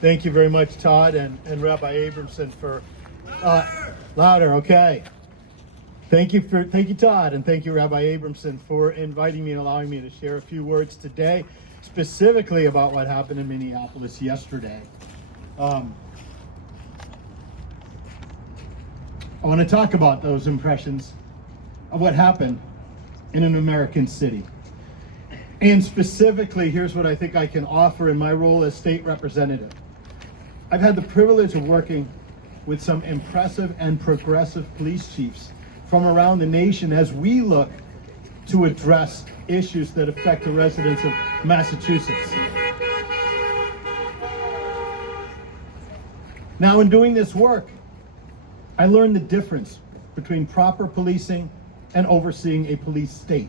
Thank you very much, Todd and Rabbi Abramson for louder. Okay. Thank you, Todd, and thank you, Rabbi Abramson, for inviting me and allowing me to share a few words today, specifically about what happened in Minneapolis yesterday. I want to talk about those impressions of what happened in an American city. And specifically, here's what I think I can offer in my role as state representative. I've had the privilege of working with some impressive and progressive police chiefs from around the nation as we look to address issues that affect the residents of Massachusetts. Now, in doing this work, I learned the difference between proper policing and overseeing a police state.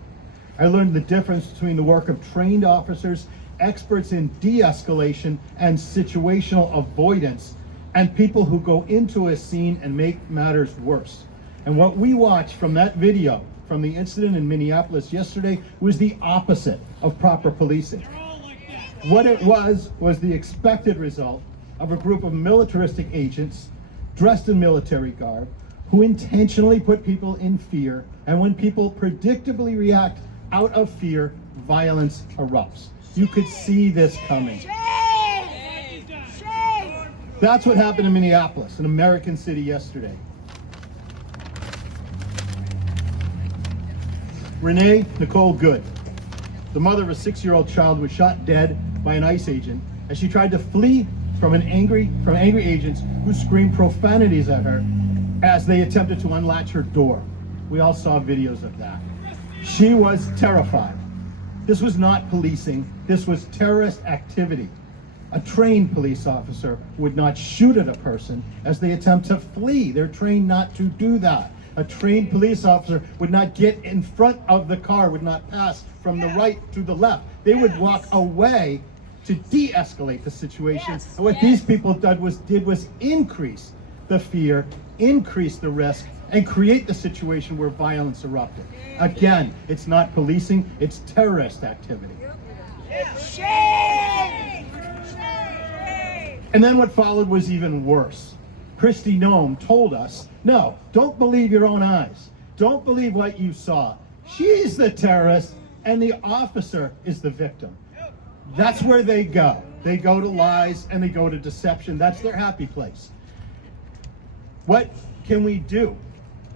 I learned the difference between the work of trained officers, experts in de-escalation and situational avoidance, and people who go into a scene and make matters worse. And what we watched from that video, from the incident in Minneapolis yesterday, was the opposite of proper policing. What it was the expected result of a group of militaristic agents dressed in military garb who intentionally put people in fear, and when people predictably react out of fear, violence erupts. You could see this coming. Shame! Shame! That's what happened in Minneapolis, an American city, yesterday. Renee Nicole Good, the mother of a 6-year-old child, was shot dead by an ICE agent as she tried to flee from angry agents who screamed profanities at her as they attempted to unlatch her door. We all saw videos of that. She was terrified. This was not policing, this was terrorist activity. A trained police officer would not shoot at a person as they attempt to flee. They're trained not to do that. A trained police officer would not get in front of the car, would not pass from the right to the left. They would walk away to de-escalate the situation. And what these people did was increase the fear, increase the risk, and create the situation where violence erupted. Again, it's not policing, it's terrorist activity. Shame! And then what followed was even worse. Kristi Noem told us, no, don't believe your own eyes. Don't believe what you saw. She's the terrorist and the officer is the victim. That's where they go. They go to lies and they go to deception. That's their happy place. What can we do?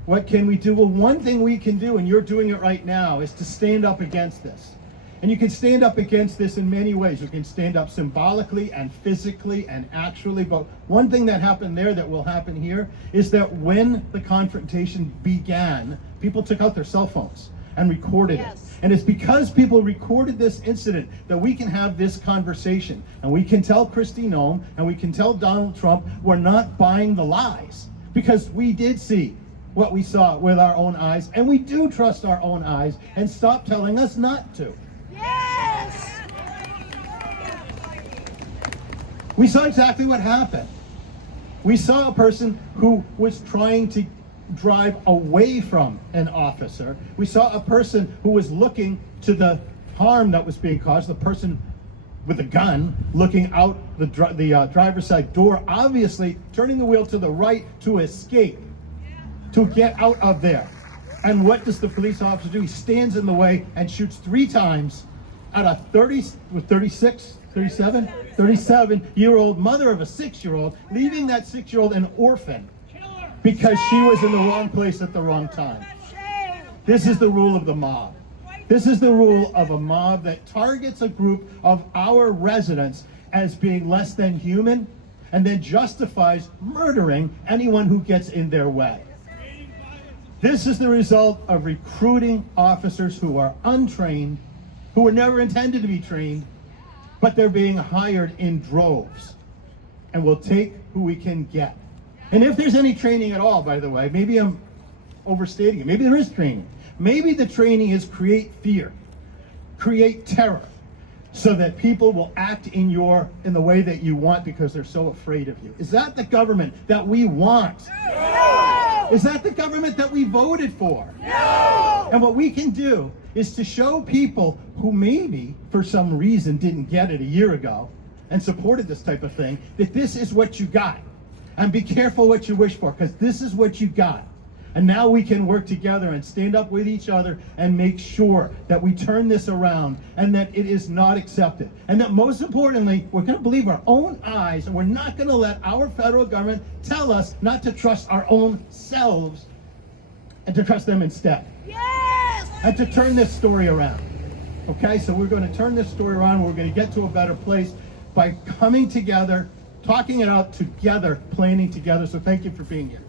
What can we do? Well, one thing we can do, and you're doing it right now, is to stand up against this. And you can stand up against this in many ways. You can stand up symbolically and physically and actually. But one thing that happened there that will happen here is that when the confrontation began, people took out their cell phones and recorded it. And it's because people recorded this incident that we can have this conversation. And we can tell Kristi Noem and we can tell Donald Trump we're not buying the lies. Because we did see what we saw with our own eyes, and we do trust our own eyes, and stop telling us not to. Yes! We saw exactly what happened. We saw a person who was trying to drive away from an officer. We saw a person who was looking to the harm that was being caused, the person with a gun looking out the driver's side door, obviously turning the wheel to the right to escape, to get out of there. And what does the police officer do? He stands in the way and shoots 3 times at a 37-year-old mother of a 6-year-old, leaving that 6-year-old an orphan because she was in the wrong place at the wrong time. This is the rule of the mob. This is the rule of a mob that targets a group of our residents as being less than human and then justifies murdering anyone who gets in their way. This is the result of recruiting officers who are untrained, who were never intended to be trained, but they're being hired in droves. And we'll take who we can get. And if there's any training at all, by the way, maybe I'm overstating it. Maybe there is training. Maybe the training is create fear, create terror, so that people will act in the way that you want because they're so afraid of you. Is that the government that we want? No! Is that the government that we voted for? No! And what we can do is to show people who maybe for some reason didn't get it a year ago and supported this type of thing, that this is what you got. And be careful what you wish for, because this is what you got. And now we can work together and stand up with each other and make sure that we turn this around and that it is not accepted. And that most importantly, we're going to believe our own eyes, and we're not going to let our federal government tell us not to trust our own selves and to trust them instead. Yes! And to turn this story around. Okay, so we're going to turn this story around. We're going to get to a better place by coming together, talking it out together, planning together. So thank you for being here.